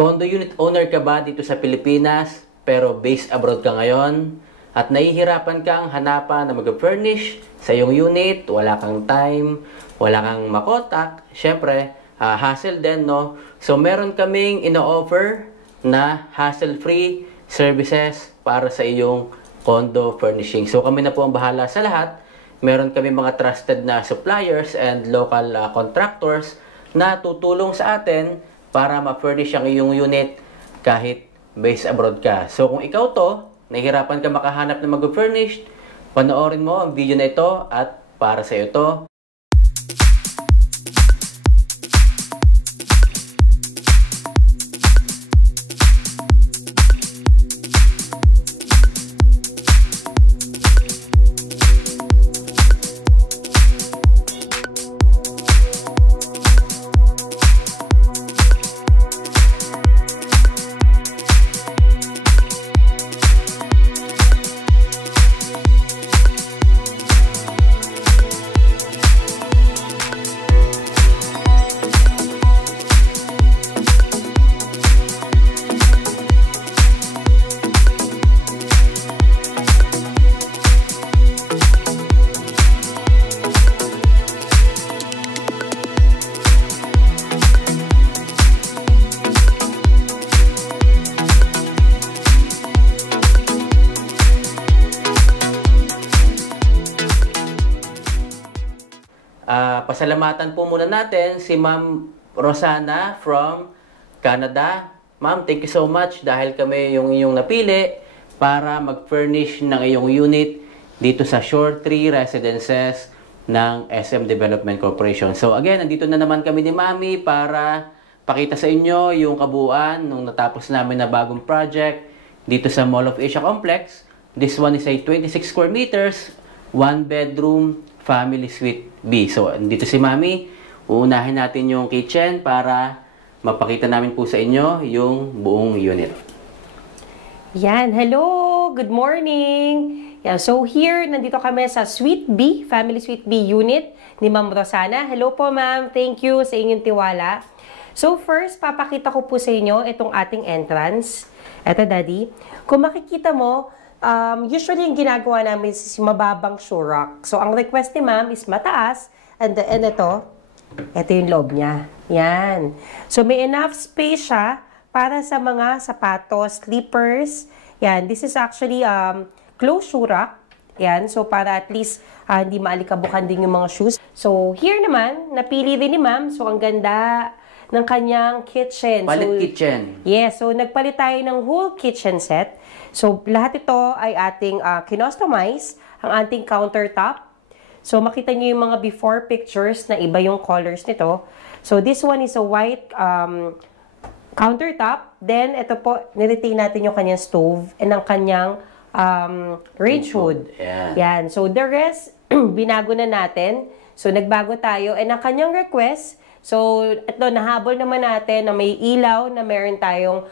Condo unit owner ka ba dito sa Pilipinas pero based abroad ka ngayon at nahihirapan kang hanapan na mag-furnish sa iyong unit, wala kang time, wala kang makontak, syempre, hassle din, no? So, meron kaming ino-offer na hassle-free services para sa iyong condo furnishing. So, kami na po ang bahala sa lahat. Meron kami mga trusted na suppliers and local contractors na tutulong sa atin para ma-furnish ang iyong unit kahit based abroad ka. So, kung ikaw to, nahihirapan ka makahanap na mag-furnish, panoorin mo ang video na ito at para sa iyo to. Pasalamatan po muna natin si Ma'am Rosana from Canada. Ma'am, thank you so much dahil kami yung iyong napili para mag-furnish ng iyong unit dito sa Shore Tree Residences ng SM Development Corporation. So again, nandito na naman kami ni Mami para pakita sa inyo yung kabuuan nung natapos namin na bagong project dito sa Mall of Asia Complex. This one is a 26 square meters, 1 bedroom, family suite B. So, dito si Mami. Uunahin natin yung kitchen para mapakita namin po sa inyo yung buong unit. Yan. Hello! Good morning! Yan. So, here, nandito kami sa Suite B, Family Suite B unit ni Ma'am Rosana. Hello po, Ma'am. Thank you sa inyong tiwala. So, first, papakita ko po sa inyo itong ating entrance. Eto, Daddy. Kung makikita mo, usually yung ginagawa namin is mababang surak. So, ang request ni Ma'am is mataas. And ito yung loob niya. Yan. So, may enough space siya para sa mga sapatos, slippers. Yan. This is actually closed surak. Yan. So, para at least hindi maalikabukan din yung mga shoes. So, here naman, napili din ni Ma'am. So, ang ganda ng kanyang kitchen. Palit kitchen. Yes. So, nagpalit tayo ng whole kitchen set. So, lahat ito ay ating kinostomize, ang ating countertop. So, makita niyo yung mga before pictures na iba yung colors nito. So, this one is a white countertop. Then, ito po, niretain natin yung kanyang stove and ang kanyang range hood. Yeah. Yan. So, the rest, binago na natin. So, nagbago tayo. And ang kanyang request, so, ito, nahabol naman natin na may ilaw na meron tayong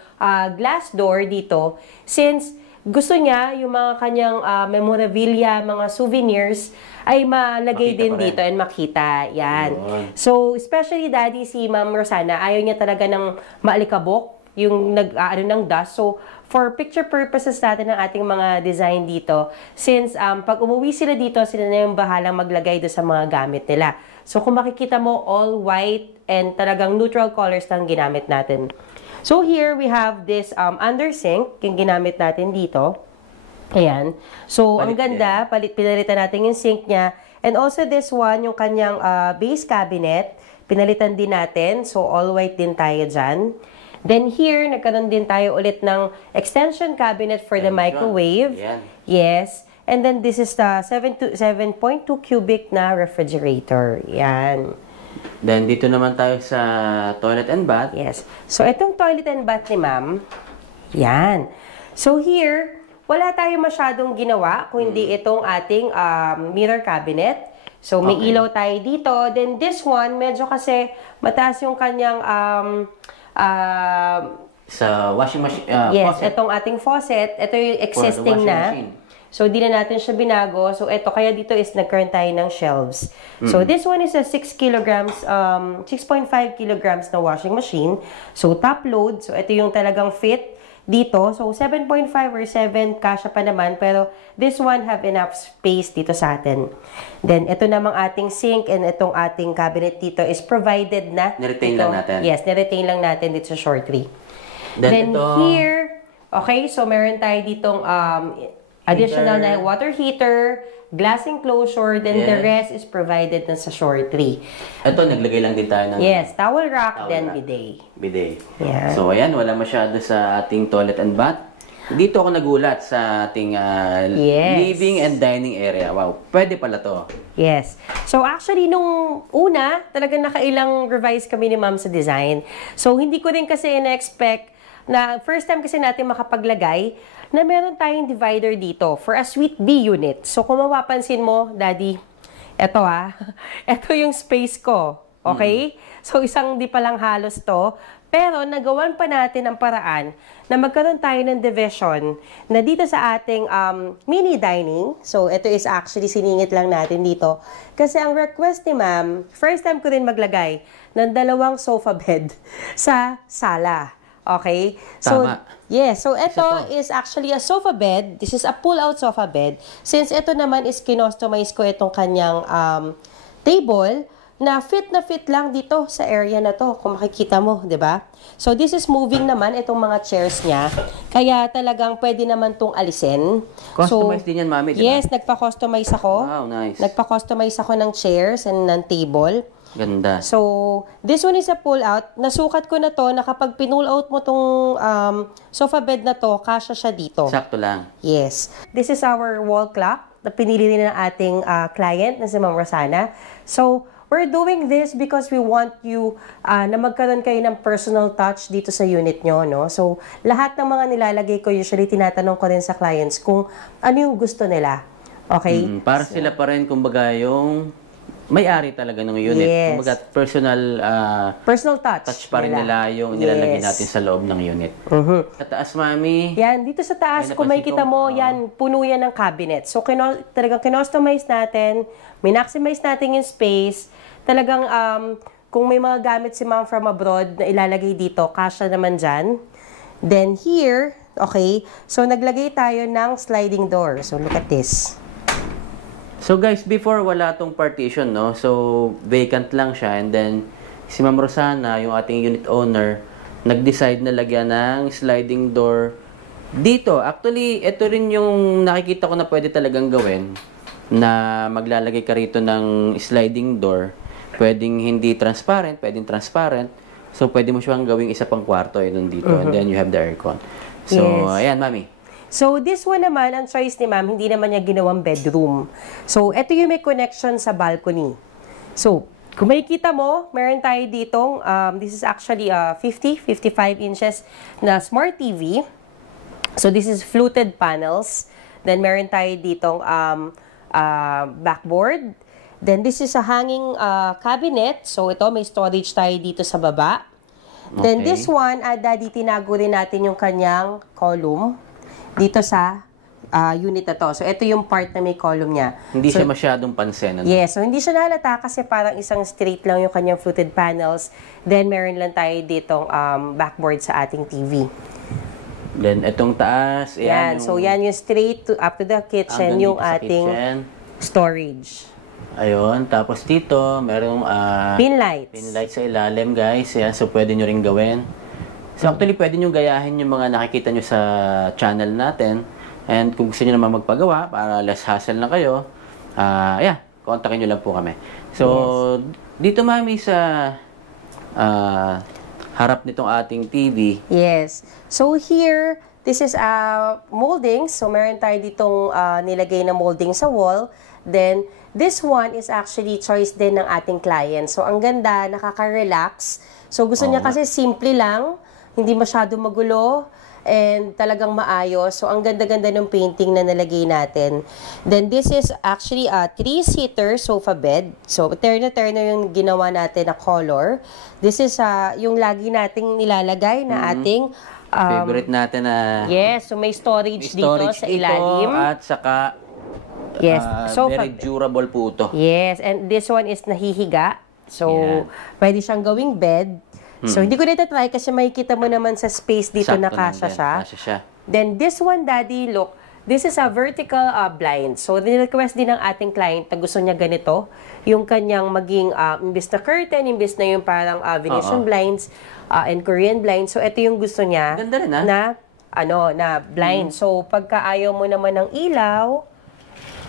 glass door dito. Since gusto niya yung mga kanyang memorabilia, mga souvenirs, ay malagay makita din dito and makita. Yan. So, especially Daddy, si Ma'am Rosana, ayaw niya talaga ng maalikabok, yung nag-aano ng dust. So, for picture purposes natin ng ating mga design dito, since pag umuwi sila dito, sila na yung bahalang maglagay doon sa mga gamit nila. So, kung makikita mo, all white and talagang neutral colors lang ginamit natin. So, here we have this under sink, yung ginamit natin dito. Ayan. So, ang ganda, pinalitan natin yung sink niya. And also this one, yung kanyang base cabinet, pinalitan din natin. So, all white din tayo dyan. Then here, nagkaroon din tayo ulit ng extension cabinet for the microwave. Ayan. Yes. And then this is the 7.2 cubic na refrigerator. Yan. Then dito naman tayo sa toilet and bath. Yes. So itong toilet and bath ni Ma'am, yan. So here, wala tayo masyadong ginawa kung hindi itong ating mirror cabinet. So may ilaw tayo dito. Then this one, medyo kasi mataas yung kanyang sa washing machine. yes, faucet. itong ating faucet. Ito yung existing na. Machine. So, di na natin siya binago. So, eto, kaya dito is nagkaroon tayo ng shelves. So, this one is a 6 kilograms, 6.5 kilograms na washing machine. So, top load. So, ito yung talagang fit dito. So, 7.5 or 7, kasya pa naman. Pero, this one have enough space dito sa atin. Then, ito namang ating sink and itong ating cabinet dito is provided na. Niretain lang natin. Yes, niretain lang natin dito sa Shortry. Then ito, here, okay, so meron tayo ditong additional na water heater, glass enclosure, then the rest is provided na sa Shortry. ito, naglagay lang din tayo ng Yes, towel rack, then rack. bidet. bidet. Yeah. So, ayan, wala masyado sa ating toilet and bath. Dito ako nagulat sa ating living and dining area. Wow, pwede pala to. Yes. So actually, nung una, talagang nakailang revise kami ni Ma'am sa design. So hindi ko rin kasi in-expect na first time kasi natin makapaglagay na meron tayong divider dito for a suite B unit. So kung mapapansin mo, Daddy, eto eto yung space ko. Okay? So isang di pa lang halos to. Pero nagawan pa natin ang paraan na magkaroon tayo ng division na dito sa ating mini dining. So, ito is actually siningit lang natin dito. Kasi ang request ni Ma'am, first time ko rin maglagay ng 2 sofa bed sa sala. Okay? So, Tama. yes. So, ito is actually a sofa bed. This is a pull-out sofa bed. Since ito naman is kinostomize ko itong kanyang table, na fit lang dito sa area na to, kung makikita mo, di ba? So, this is moving naman, itong mga chairs niya. Kaya talagang pwede naman tong alisin. Customize din yan, Mami, di ba? Yes, nagpa-customize ako. Wow, nice. Nagpa-customize ako ng chairs and ng table. Ganda. So, this one is a pull-out. Nasukat ko na to na kapag pinull-out mo tong sofa bed na to, kasya siya dito. Sakto lang. Yes. This is our wall clock na pinili rin ng ating client na si Ma'am Rosana. So, we're doing this because we want you na magkaroon kayo ng personal touch dito sa unit nyo, no? So, lahat ng mga nilalagay ko, usually tinatanong ko rin sa clients kung ano yung gusto nila. Okay? Para sila pa rin, kumbaga, yung may-ari talaga ng unit. Yes. Kumbaga, Personal touch. touch pa rin nila yung nilalagay natin sa loob ng unit. Sa taas, Mami. Yan, dito sa taas, kung makikita mo, yan, puno yan ng cabinet. So, talagang kinostomize natin, minaximize natin yung space. Talagang, kung may mga gamit si Ma'am from abroad na ilalagay dito, kasya naman dyan. Then here, okay, so naglagay tayo ng sliding door. So, look at this. So guys, before wala tong partition, no? So vacant lang siya, and then si Ma'am Rosana, yung ating unit owner, nag-decide na lagyan ng sliding door dito. Actually, ito rin yung nakikita ko na pwede talagang gawin, na maglalagay ka rito ng sliding door. Pwedeng hindi transparent, pwedeng transparent. So pwede mo siyang gawing isa pang kwarto dun dito, and then you have the aircon. So ayan, Mami. So, this one naman, ang choice ni Ma'am, hindi naman niya ginawang bedroom. So, ito yung may connection sa balcony. So, kung makikita mo, meron tayo ditong, this is actually 55 inches na smart TV. So, this is fluted panels. Then, meron tayo ditong backboard. Then, this is a hanging cabinet. So, ito, may storage tayo dito sa baba. Then, this one, Daddy, tinago rin natin yung kanyang column dito sa unit na to. So, ito yung part na may column niya. Hindi siya masyadong pansin. Ano? Yes. So, hindi siya nalata kasi parang isang straight lang yung kanyang fluted panels. Then, meron lang tayo ditong backboard sa ating TV. Then, itong taas. Yan. So, yan yung straight up to the kitchen, yung ating storage. Ayun. Tapos dito, merong Pin lights. pin light sa ilalim, guys. Yan. So, pwede nyo rin gawin. So, actually, pwede nyo gayahin yung mga nakikita nyo sa channel natin. And kung gusto nyo naman magpagawa, para less hassle na kayo, kontakin nyo lang po kami. So, dito, Mami, sa harap nitong ating TV. Yes. So, here, this is molding. So, meron tayo ditong nilagay na molding sa wall. Then, this one is actually choice din ng ating client. So, ang ganda, nakaka-relax. So, gusto niya kasi simple lang, hindi masyado magulo, and talagang maayos. So, ang ganda-ganda ng painting na nalagay natin. Then, this is actually a 3-seater sofa bed. So, turner yung ginawa natin na color. This is yung lagi nating nilalagay na ating Favorite natin na Yes, so may storage dito sa ilalim. At saka Yes, very durable po ito. Yes, and this one is nahihiga. So, pwede siyang gawing bed. So, hindi ko dito try kasi makikita mo naman sa space dito na kasya siya. Then, this one, Daddy, look, this is a vertical blind. So, request din ng ating client na gusto niya ganito. Yung kanyang maging, imbis na curtain, imbis na yung parang Venetian blinds and Korean blinds. So, ito yung gusto niya. Ganda rin, na, na blind. So, pagka ayaw mo naman ng ilaw,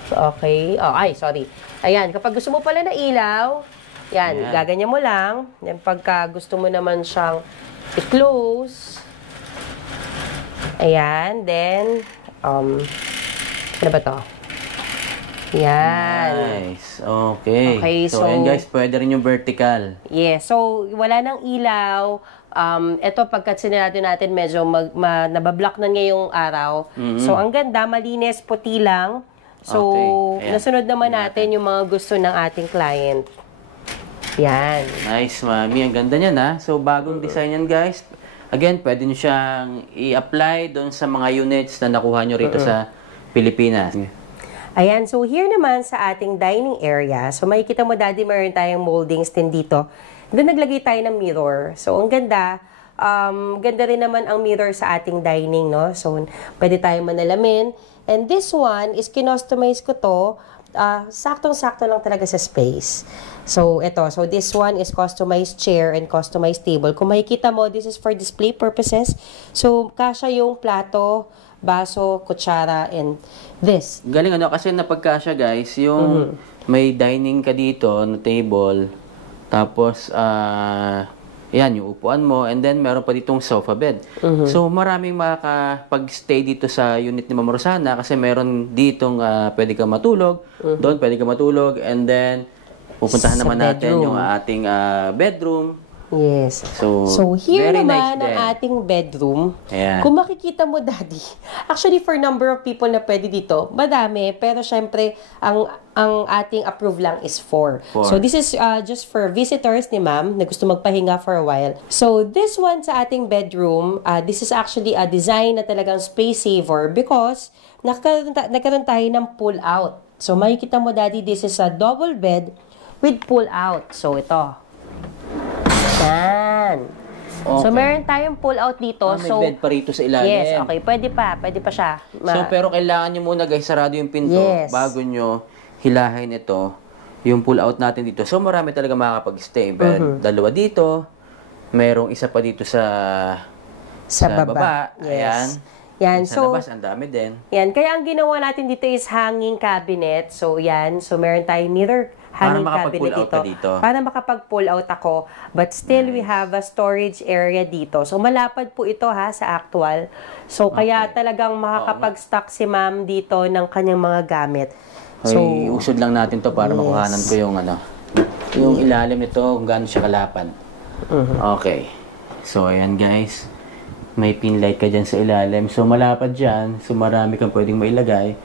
okay. Sorry. Ayan, kapag gusto mo pala na ilaw, yan, gaganyan mo lang. Yan, pagka gusto mo naman siyang i-close, ayan, then, ano ba to? Yan. Nice. Okay. So, ayan guys, pwede rin yung vertical. Yeah. So, wala nang ilaw. Ito, pagkat sinarado natin, medyo nabablock na ngayong araw. So, ang ganda, malinis, puti lang. So, nasunod naman natin yung mga gusto ng ating client. Yan. Nice, Mami. Ang ganda niyan, ha? So, bagong design yan, guys. Again, pwede nyo siyang i-apply doon sa mga units na nakuha nyo rito sa Pilipinas. Ayan, so here naman sa ating dining area, so makikita mo, Daddy, meron tayong moldings din dito. Doon naglagay tayo ng mirror. So, ang ganda. Ganda rin naman ang mirror sa ating dining, no? So, pwede tayong manalamin. And this one is kinostomize ko to. Saktong-sakto lang talaga sa space. So, ito. So, this one is customized chair and customized table. Kung makikita mo, this is for display purposes. So, kasya yung plato, baso, kutsara, and this. Galing kasi napagkasya, guys, yung may dining ka dito na table, tapos, yan, yung upuan mo, and then meron pa ditong sofa bed. So, maraming makakapag-stay dito sa unit ni Ma'am Rosana kasi meron ditong pwede ka matulog, doon pwede ka matulog, and then pupuntahan naman natin yung ating bedroom. Yes. So here naman ang ating bedroom. Ayan. Kung makikita mo, Daddy, actually for number of people na pwede dito, madami, pero syempre, ang ating approve lang is 4. So this is just for visitors ni Ma'am na gusto magpahinga for a while. So this one sa ating bedroom, this is actually a design na talagang space saver because nagkaroon tayo ng pull out. So makikita mo, Daddy, this is a double bed with pull out. So ito. Yan. Okay. So, meron tayong pull-out dito. May bed pa rito sa ilalim. Yes, okay. Pwede pa siya. So, pero kailangan nyo muna, guys, sarado yung pinto bago nyo hilahin ito, yung pull-out natin dito. So, marami talaga makakapag-stay. Dalawa dito, merong isa pa dito sa baba. Yes. Yan. Sa labas, ang dami din. Yan. Kaya ang ginawa natin dito is hanging cabinet. So, yan. So, meron tayong mirror hanging cabinet dito. Para makapag-pull out ako. But still, we have a storage area dito. So, malapad po ito sa actual. So, kaya talagang makakapag-stock si Ma'am dito ng kanyang mga gamit. So, usod lang natin to para makuhanan ko yung ilalim nito kung gaano siya kalapad. Okay. So, ayan guys. May pin light ka dyan sa ilalim. So, malapad dyan. So, marami kang pwedeng mailagay.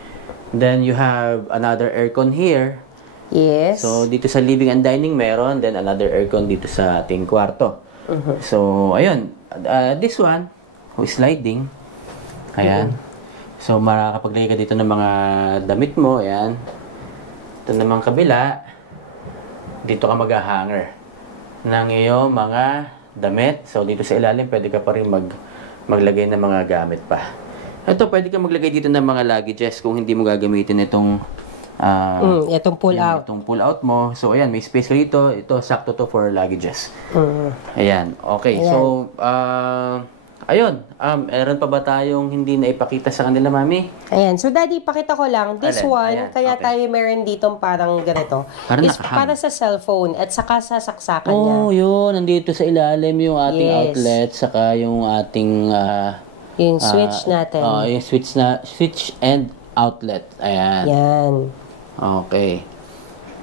Then, you have another aircon here. Yes. So, dito sa living and dining meron. Then, another aircon dito sa ating kwarto. So, ayun. This one, sliding. Ayan. So, makakapaglagay ka dito ng mga damit mo. Ayan. Ito naman kabila. Dito ka mag-hanger ng iyong mga damit. So, dito sa ilalim, pwede ka pa rin maglagay ng mga gamit pa. Ito, pwede ka maglagay dito ng mga luggages kung hindi mo gagamitin itong itong pull-out. Itong pull-out mo. So, ayan, may space ka dito. Ito, sakto to for luggages. Ayan. Okay. Ayan. So, ayun. Meron pa ba tayong hindi na ipakita sa kanila, Mami? Ayan. So, Daddy, pakita ko lang. This one, kaya tayo meron ditong parang ganito. Is para sa cellphone at saka sa saksakan niya. Yun. Nandito sa ilalim yung ating outlet, saka yung ating yung switch natin. Yung switch and outlet. Ayan. Yan. Okay.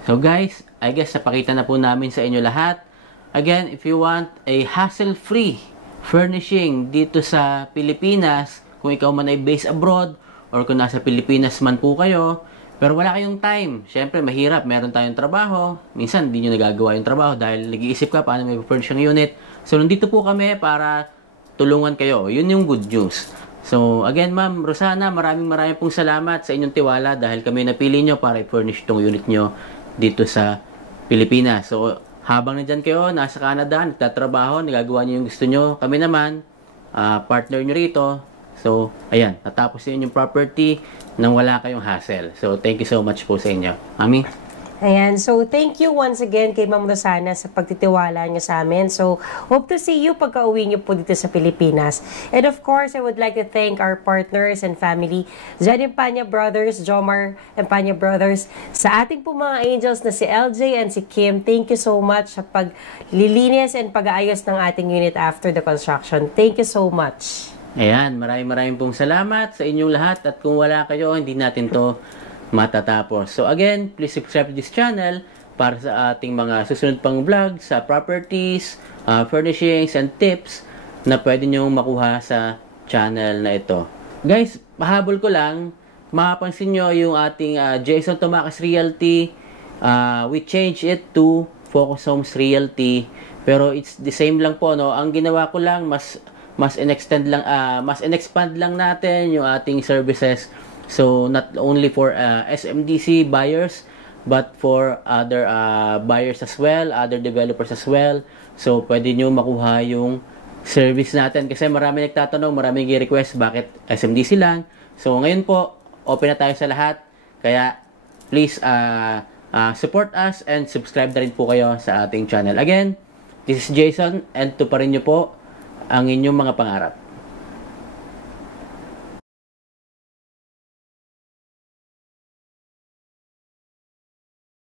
So guys, I guess napakita na po namin sa inyo lahat. Again, if you want a hassle-free furnishing dito sa Pilipinas, kung ikaw man ay based abroad or kung nasa Pilipinas man po kayo, pero wala kayong time. Siyempre, mahirap. Meron tayong trabaho. Minsan, hindi nyo nagagawa yung trabaho dahil nag-iisip ka paano may furnish yung unit. So, nandito po kami para tulungan kayo. Yun yung good news. So, again, Ma'am Rosana, maraming pong salamat sa inyong tiwala dahil kami napili nyo para i-furnish tong unit nyo dito sa Pilipinas. So, habang nandyan kayo, nasa Canada, nagtatrabaho, nagagawa nyo yung gusto nyo. Kami naman, partner nyo rito. So, ayan, natapos yun yung property nang wala kayong hassle. So, thank you so much po sa inyo. Mami? Ayan, so thank you once again kay Ma'am Rosana sa pagtitiwala niyo sa amin. So, hope to see you pagka-uwi niyo po dito sa Pilipinas. And of course, I would like to thank our partners and family, Jen Empanya Brothers, Jomar Empanya Brothers, sa ating po mga angels na si LJ and si Kim. Thank you so much sa paglilinis and pag-aayos ng ating unit after the construction. Thank you so much. Ayan, maraming pong salamat sa inyong lahat at kung wala kayo, hindi natin to matatapos. So again, please subscribe to this channel para sa ating mga susunod pang vlog sa properties, furnishings, and tips na pwede nyo makuha sa channel na ito. Guys, pahabol ko lang, mapapansin nyo yung ating Jason Tomakas Realty. We change it to Focus Homes Realty. Pero it's the same lang po, no? Ang ginawa ko lang, mas in-expand lang natin yung ating services. So, not only for SMDC buyers, but for other buyers as well, other developers as well. So, pwede nyo makuha yung service natin. Kasi marami nagtatanong, marami nag-request, bakit SMDC lang? So, ngayon po, open na tayo sa lahat. Kaya, please support us and subscribe na rin po kayo sa ating channel. Again, this is Jason and tuparin nyo po ang inyong mga pangarap.